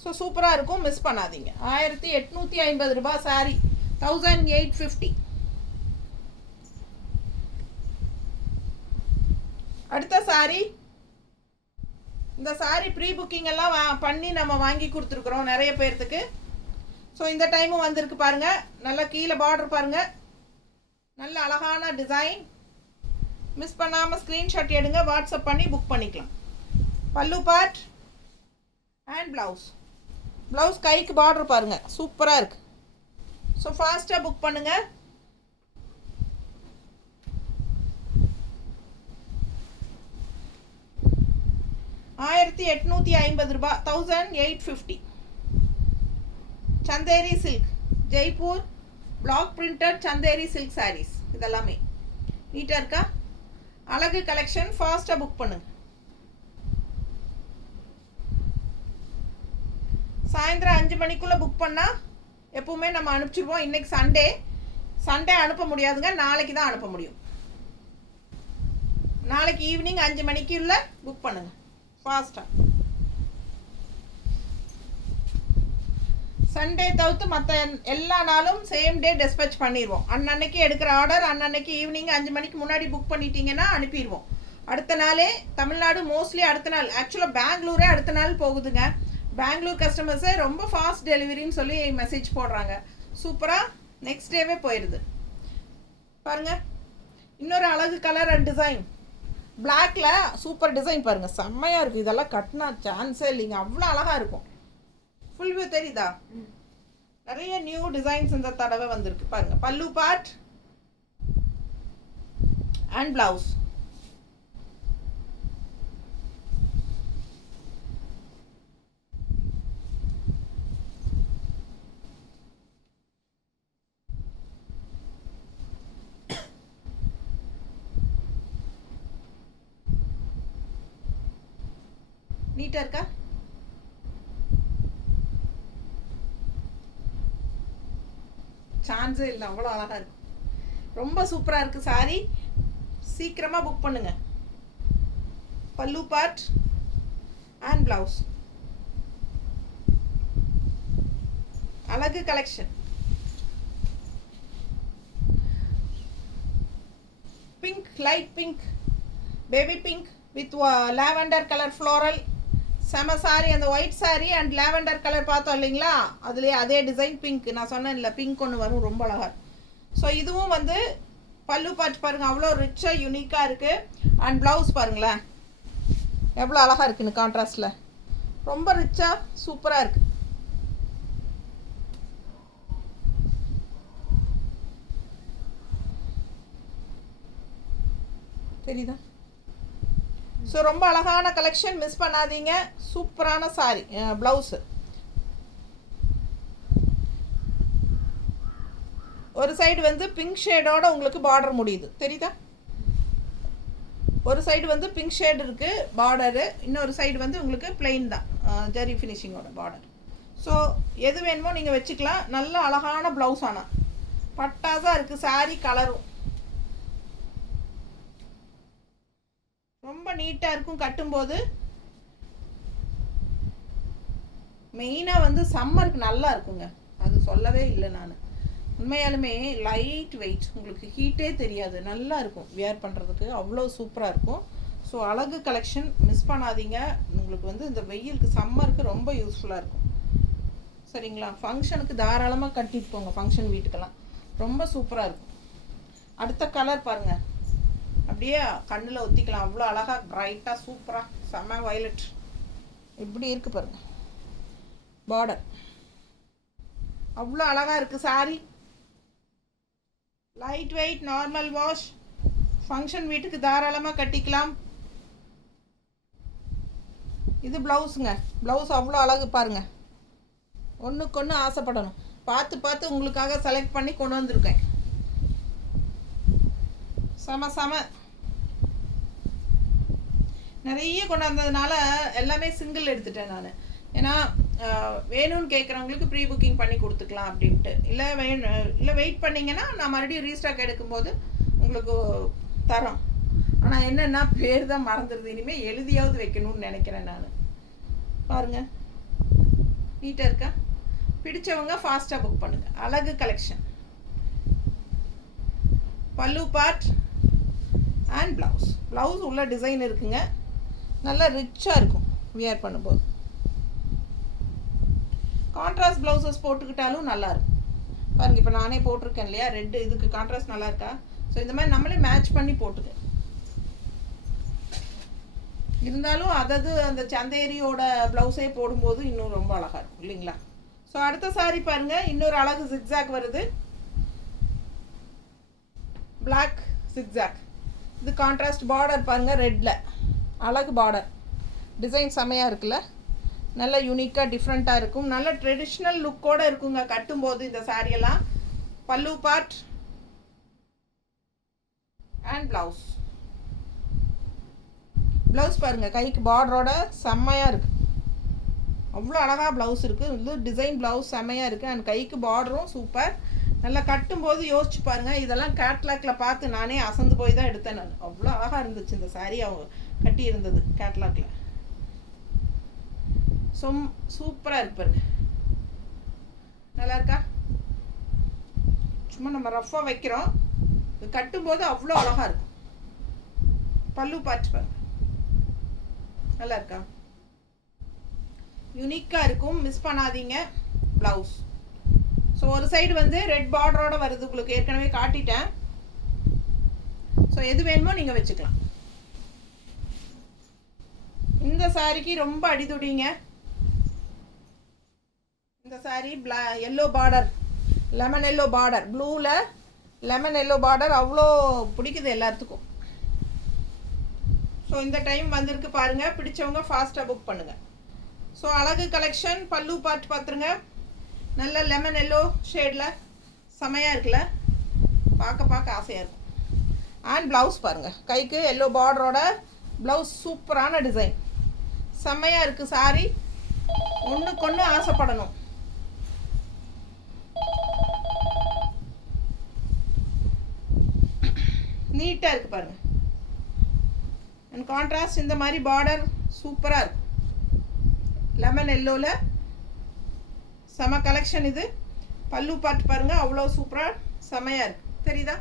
ஸோ சூப்பராக இருக்கும். மிஸ் பண்ணாதீங்க. 1850 ரூபாய் சாரி, 1850. அடுத்த சாரி. இந்த சாரி ப்ரீ புக்கிங் எல்லாம் பண்ணி நம்ம வாங்கி கொடுத்துருக்குறோம் நிறைய பேர்த்துக்கு. ஸோ இந்த டைமும் வந்திருக்கு பாருங்கள். நல்லா கீழே பார்டர் பாருங்கள், நல்ல அழகான டிசைன். மிஸ் பண்ணாமல் ஸ்க்ரீன்ஷாட் எடுங்க, வாட்ஸ்அப் பண்ணி புக் பண்ணிக்கலாம். Pallu part and blouse. Blouse கைக்கு பார்டர் பாருங்கள், சூப்பராக இருக்குது. ஸோ ஃபாஸ்ட்டாக புக் பண்ணுங்கள். ₹1850, 1850. Chanderi silk, Jaipur block printed Chanderi silk saris. இதெல்லாமே நீட்டாக இருக்கா? அழகு கலெக்ஷன். ஃபாஸ்ட்டாக புக் பண்ணுங்க. சாயந்தரம் 5 மணிக்குள்ளே புக் பண்ணால் எப்பவுமே நம்ம அனுப்பிச்சிடுவோம். இன்றைக்கி சண்டே அனுப்ப முடியாதுங்க, நாளைக்கு தான் அனுப்ப முடியும். நாளைக்கு ஈவினிங் 5 மணிக்குள்ள புக் பண்ணுங்க ஃபாஸ்ட்டாக. சண்டே தவிர்த்து மற்ற எல்லா நாளும் சேம் டே டிஸ்பேச் பண்ணிடுவோம். அன்னன்னைக்கு எடுக்கிற ஆர்டர் அன்னன்னைக்கு ஈவினிங் 5 மணிக்கு முன்னாடி புக் பண்ணிட்டீங்கன்னா அனுப்பிடுவோம். அடுத்த நாளே தமிழ்நாடு மோஸ்ட்லி அடுத்த நாள். ஆக்சுவலாக பெங்களூரே அடுத்த நாள் போகுதுங்க. பெங்களூர் கஸ்டமர்ஸே ரொம்ப ஃபாஸ்ட் டெலிவரின்னு சொல்லி மெசேஜ் போடுறாங்க. சூப்பராக நெக்ஸ்ட் டேவே போயிடுது. பாருங்கள், இன்னொரு அழகு கலர் அண்ட் டிசைன். பிளாக்ல சூப்பர் டிசைன் பாருங்கள், செம்மையாக இருக்குது. இதெல்லாம் கட்டினா சான்ஸே இல்லைங்க, அவ்வளோ அழகாக இருக்கும். ஃபுல் வியூ தெரியுதா? நிறைய நியூ டிசைன்ஸ் இந்த தடவை வந்திருக்கு பாருங்க. பல்லு பார்ட் அண்ட் பிளவுஸ். நீட்டாக இருக்கா? சான்ஸே இல்லை, அவ்வளோ அழகாக இருக்கு. ரொம்ப சூப்பராக இருக்குது சாரி. சீக்கிரமாக புக் பண்ணுங்க. பல்லு பார்ட் அண்ட் ப்ளவுஸ். அழகு collection. Pink, light pink, baby pink with lavender colour floral. செம சாரி. அந்த white sorry and lavender colour பார்த்தோம் இல்லைங்களா, அதுலேயே அதே டிசைன் பிங்க். நான் சொன்னேன் இல்லை, பிங்க் ஒன்று வரும், ரொம்ப அழகாக. ஸோ இதுவும் வந்து பல்லு பார்த்து பாருங்கள், அவ்வளோ ரிச்சாக யூனிக்காக இருக்குது. அண்ட் ப்ளவுஸ் பாருங்களேன் எவ்வளோ அழகாக இருக்குன்னு கான்ட்ராஸ்டில். ரொம்ப ரிச்சாக சூப்பராக இருக்குது. தெரியுதா? ஸோ ரொம்ப அழகான கலெக்ஷன், மிஸ் பண்ணாதீங்க. சூப்பரான சாரி. ப்ளவுஸு ஒரு சைடு வந்து பிங்க் ஷேடோட உங்களுக்கு பார்டர் முடியுது, தெரியுதா? ஒரு சைடு வந்து பிங்க் ஷேடு இருக்குது பார்டரு, இன்னொரு சைடு வந்து உங்களுக்கு பிளெயின் தான் ஜரி ஃபினிஷிங்கோட பார்டர். ஸோ எது வேணுமோ நீங்கள் வச்சுக்கலாம். நல்ல அழகான ப்ளவுஸ். ஆனால் பட்டாசாக இருக்குது சாரி கலரும். ரொம்ப நீட்டாக இருக்கும் கட்டும்போது. மெயினாக வந்து சம்மருக்கு நல்லா இருக்குங்க, அது சொல்லவே இல்லை நான். உண்மையாலுமே லைட் வெயிட், உங்களுக்கு ஹீட்டே தெரியாது, நல்லா இருக்கும் வியர் பண்ணுறதுக்கு, அவ்வளோ சூப்பராக இருக்கும். ஸோ அழகு கலெக்ஷன் மிஸ் பண்ணாதீங்க. உங்களுக்கு வந்து இந்த வெயிலுக்கு சம்மருக்கு ரொம்ப யூஸ்ஃபுல்லாக இருக்கும். சரிங்களா? ஃபங்க்ஷனுக்கு தாராளமாக கட்டிட்டு போங்க, ஃபங்க்ஷன் வீட்டுக்கெல்லாம் ரொம்ப சூப்பராக இருக்கும். அடுத்த கலர் பாருங்கள், அப்படியே கண்ணில் ஒத்திக்கலாம், அவ்வளோ அழகாக பிரைட்டாக சூப்பராக செம்ம வயலட் இப்படி இருக்குது பாருங்கள். பார்டர் அவ்வளோ அழகாக இருக்குது sorry. Light weight, normal wash, function வீட்டுக்கு தாராளமாக கட்டிக்கலாம். இது ப்ளவுஸுங்க. ப்ளவுஸ் அவ்வளோ அழகு பாருங்கள். ஒன்றுக்கு ஒன்று ஆசைப்படணும். பார்த்து பார்த்து உங்களுக்காக செலக்ட் பண்ணி கொண்டு வந்திருக்கேன். செம செம நிறைய கொண்டாந்ததுனால எல்லாமே சிங்கிள் எடுத்துட்டேன் நான். ஏன்னா வேணும்னு கேட்குறவங்களுக்கு ப்ரீ புக்கிங் பண்ணி கொடுத்துக்கலாம் அப்படின்ட்டு. இல்லை வெயிட் பண்ணிங்கன்னா நான் மறுபடியும் ரீஸ்டாக் எடுக்கும்போது உங்களுக்கு தரோம். ஆனால் என்னென்னா பேர் தான் மறந்துடுது. இனிமேல் எழுதியாவது வைக்கணும்னு நினைக்கிறேன் நான். பாருங்கள் நீட்டாக இருக்கா? பிடிச்சவங்க ஃபாஸ்ட்டாக புக் பண்ணுங்கள். அழகு கலெக்ஷன். பல்லு பார்ட் அண்ட் ப்ளவுஸ். ப்ளவுஸ் உள்ள டிசைன் இருக்குங்க, நல்லா ரிச்சாக இருக்கும் வியர் பண்ணும்போது. கான்ட்ராஸ்ட் ப்ளவுசஸ் போட்டுக்கிட்டாலும் நல்லாயிருக்கும் பாருங்கள். இப்போ நானே போட்டிருக்கேன் இல்லையா, ரெட்டு, இதுக்கு கான்ட்ராஸ்ட் நல்லா இருக்கா? ஸோ இந்த மாதிரி நம்மளே மேட்ச் பண்ணி போட்டுக்க. இருந்தாலும் அதாவது அந்த சந்தேரியோட ப்ளவுஸே போடும்போது இன்னும் ரொம்ப அழகாக இருக்கும் இல்லைங்களா? ஸோ அடுத்த சாரி பாருங்கள், இன்னொரு அழகு ஜிக்ஸாக் வருது. Black zigzag. இது கான்ட்ராஸ்ட் பார்டர் பாருங்கள், ரெட்டில் அழகு பார்டர். டிசைன் செமையாக இருக்குல்ல, நல்ல யூனிக்காக டிஃப்ரெண்ட்டாக இருக்கும். நல்ல ட்ரெடிஷ்னல் லுக்கோடு இருக்குங்க கட்டும்போது இந்த சாரியெல்லாம். பல்லு பார்ட் அண்ட் ப்ளவுஸ். ப்ளவுஸ் பாருங்கள், கைக்கு பார்டரோட செம்மையாக இருக்குது. அவ்வளோ அழகாக ப்ளவுஸ் இருக்குது. இது டிசைன் ப்ளவுஸ் செம்மையாக இருக்குது. அண்ட் கைக்கு பார்டரும் சூப்பர். நல்லா கட்டும்போது யோசிச்சு பாருங்கள். இதெல்லாம் கேட்லாக்கில் பார்த்து நானே அசந்து போய் தான் எடுத்தேன் நான். அவ்வளோ அழகாக இருந்துச்சு இந்த சாரீ அவங்க கட்டி இருந்தது கேட்லாக்கில். சூப்பராக இருக்கு பாருங்க. நல்லா இருக்கா? சும்மா நம்ம ரஃப்பாக வைக்கிறோம், இது கட்டும்போது அவ்வளோ அழகாக இருக்கும். பல்லு பார்த்து பாருங்க, நல்லா இருக்கா? யூனிக்காக இருக்கும், மிஸ் பண்ணாதீங்க. ப்ளவுஸ் ஸோ ஒரு சைடு வந்து ரெட் பார்டரோட வருது, உங்களுக்கு ஏற்கனவே காட்டிட்டேன். ஸோ எது வேணுமோ நீங்கள் வச்சுக்கலாம். இந்த சாரிக்கு ரொம்ப அடிதுடிங்க. இந்த sorry yellow border, lemon yellow border, ப்ளூவில் லெமன் எல்லோ பார்டர் அவ்வளோ பிடிக்குது எல்லாத்துக்கும். ஸோ இந்த டைம் வந்திருக்கு பாருங்கள், பிடிச்சவங்க ஃபாஸ்ட்டாக புக் பண்ணுங்கள். ஸோ அழகு கலெக்ஷன். பல்லு பார்த்து பார்த்துருங்க, நல்ல லெமன் எல்லோ ஷேடில் செமையாக இருக்குல்ல, பார்க்க ஆசையாக இருக்கும். அண்ட் ப்ளவுஸ் பாருங்கள், கைக்கு எல்லோ பார்டரோட ப்ளவுஸ் சூப்பரான டிசைன், செம்மையாக இருக்குது சாரி. ஒன்றுக்கொன்று ஆசைப்படணும். நீட்டாக இருக்குது பாருங்கள். அண்ட் கான்ட்ராஸ்ட் இந்த மாதிரி பார்டர் சூப்பராக இருக்கும். லெமன் எல்லோவில் செம கலெக்ஷன் இது. பல்லு பாட்டு பாருங்கள், அவ்வளோ சூப்பராக செமையாக இருக்குது. தெரியுதா?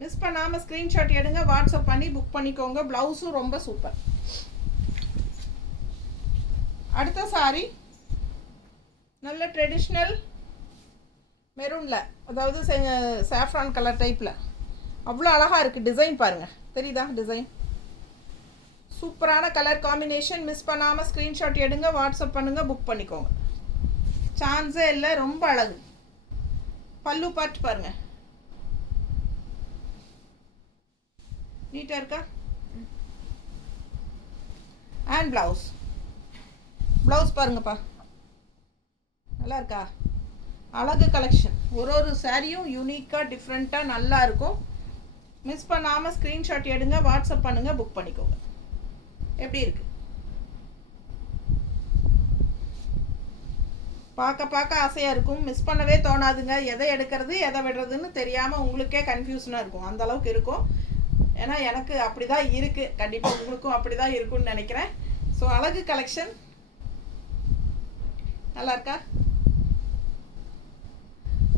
மிஸ் பண்ணாமல் ஸ்க்ரீன்ஷாட் எடுங்க, வாட்ஸ்அப் பண்ணி புக் பண்ணிக்கோங்க. ப்ளவுஸும் ரொம்ப சூப்பர். அடுத்த சாரி நல்ல ட்ரெடிஷ்னல் மெரூனில், அதாவது சாஃப்ரான் கலர் டைப்பில் அவ்வளோ அழகாக இருக்குது. டிசைன் பாருங்கள், தெரியுதா? டிசைன் சூப்பரான கலர் காம்பினேஷன். மிஸ் பண்ணாமல் ஸ்க்ரீன்ஷாட் எடுங்க, வாட்ஸ்அப் பண்ணுங்கள், புக் பண்ணிக்கோங்க. சான்ஸே இல்லை, ரொம்ப அழகு. பல்லு பாட்டு பாருங்கள், நீட்டாக இருக்கா? அண்ட் ப்ளவுஸ் பாருங்கப்பா, நல்லா இருக்கா? அழகு கலெக்ஷன். ஒரு சாரியும் யூனிக்காக டிஃப்ரெண்ட்டாக நல்லா இருக்கும். மிஸ் பண்ணாமல் ஸ்க்ரீன்ஷாட் எடுங்க, வாட்ஸ்அப் பண்ணுங்கள், புக் பண்ணிக்கோங்க. எப்படி இருக்கு? பார்க்க ஆசையாக இருக்கும். மிஸ் பண்ணவே தோணாதுங்க. எதை எடுக்கிறது எதை விடுறதுன்னு தெரியாமல் உங்களுக்கே கன்ஃபியூஷனாக இருக்கும். அந்த அளவுக்கு இருக்கும். ஏன்னா எனக்கு அப்படி தான் இருக்குது. கண்டிப்பாக உங்களுக்கும் அப்படி தான் இருக்கும்னு நினைக்கிறேன். ஸோ அழகு கலெக்ஷன் நல்லா இருக்கா?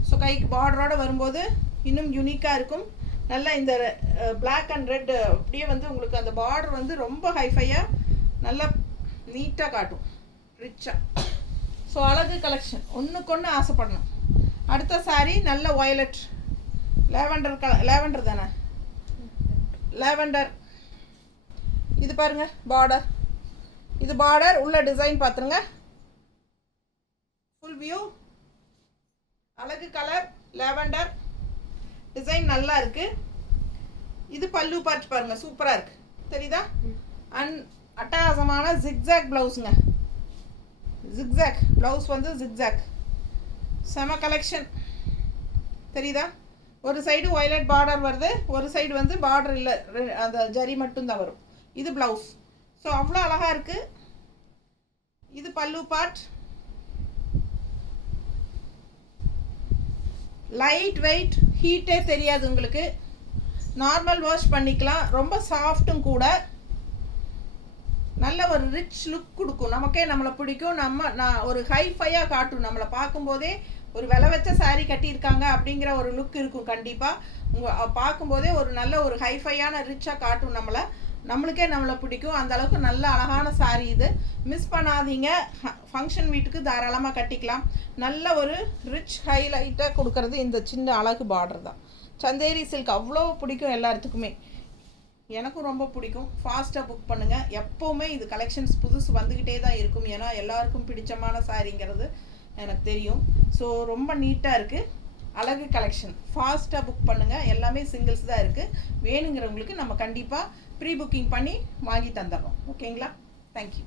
ஸோ கைக்கு பார்டரோடு வரும்போது இன்னும் யூனிக்காக இருக்கும். நல்லா இந்த பிளாக் அண்ட் ரெட் அப்படியே வந்து உங்களுக்கு அந்த பார்டர் வந்து ரொம்ப ஹைஃபையாக நல்லா நீட்டாக காட்டும், ரிச்சாக. ஸோ அழகு கலெக்ஷன், ஒன்றுக்கொன்று ஆசைப்படணும். அடுத்த சாரீ நல்ல வயலட் லேவண்டர் தானே? லேவண்டர். இது பாருங்க பார்டர், இது பார்டர் உள்ள டிசைன் பார்த்துருங்க. ஃபுல் வியூ, அழகு கலர் லேவண்டர் டிசைன் நல்லா இருக்கு. இது பல்லு பார்த்து பாருங்க, சூப்பராக இருக்கு. தெரியுதா? அண்ட் அட்டகாசமான ஜிக்ஸாக் ப்ளவுஸுங்க. ஜிக்ஸாக் ப்ளவுஸ் வந்து ஜிக்ஸாக் செம கலெக்ஷன். தெரியுதா? ஒரு சைடு வயலட் பார்டர் வருது, ஒரு சைடு வந்து பார்டர் இல்லை, அந்த ஜரி மட்டும்தான் வரும். இது ப்ளவுஸ். ஸோ அவ்வளோ அழகாக இருக்குது. இது பல்லு பார்ட். லைட் வெயிட், ஹீட்டே தெரியாது உங்களுக்கு. நார்மல் வாஷ் பண்ணிக்கலாம். ரொம்ப சாஃப்ட்டும் கூட. நல்ல ஒரு ரிச் லுக் கொடுக்கும். நமக்கே நம்மளை பிடிக்கும். நான் ஒரு ஹைஃபையாக காட்டும். நம்மளை பார்க்கும்போதே ஒரு விலை வச்ச சாரீ கட்டியிருக்காங்க அப்படிங்கிற ஒரு லுக் இருக்கும். கண்டிப்பாக உங்கள் பார்க்கும்போதே ஒரு நல்ல ஒரு ஹைஃபையான ரிச்சாக காட்டும். நம்மளுக்கே நம்மளை பிடிக்கும். அந்த அளவுக்கு நல்ல அழகான சாரீ இது. மிஸ் பண்ணாதீங்க. ஃபங்க்ஷன் வீட்டுக்கு தாராளமாக கட்டிக்கலாம். நல்ல ஒரு ரிச் ஹைலைட்டாக கொடுக்கறது இந்த சின்ன அழகு பார்டர் தான். சந்தேரி சில்க் அவ்வளோ பிடிக்கும் எல்லாத்துக்குமே. எனக்கும் ரொம்ப பிடிக்கும். ஃபாஸ்ட்டாக புக் பண்ணுங்கள். எப்போவுமே இது கலெக்ஷன்ஸ் புதுசு வந்துக்கிட்டே தான் இருக்கும். ஏன்னா எல்லாருக்கும் பிடிச்சமான சாரீங்கிறது எனக்கு தெரியும். ஸோ ரொம்ப நீட்டாக இருக்குது. அழகு கலெக்ஷன். ஃபாஸ்ட்டாக புக் பண்ணுங்கள். எல்லாமே சிங்கிள்ஸ் தான் இருக்குது. வேணுங்கிறவங்களுக்கு நம்ம கண்டிப்பாக ப்ரீ புக்கிங் பண்ணி வாங்கி தந்துடுறோம். ஓகேங்களா? தேங்க்யூ.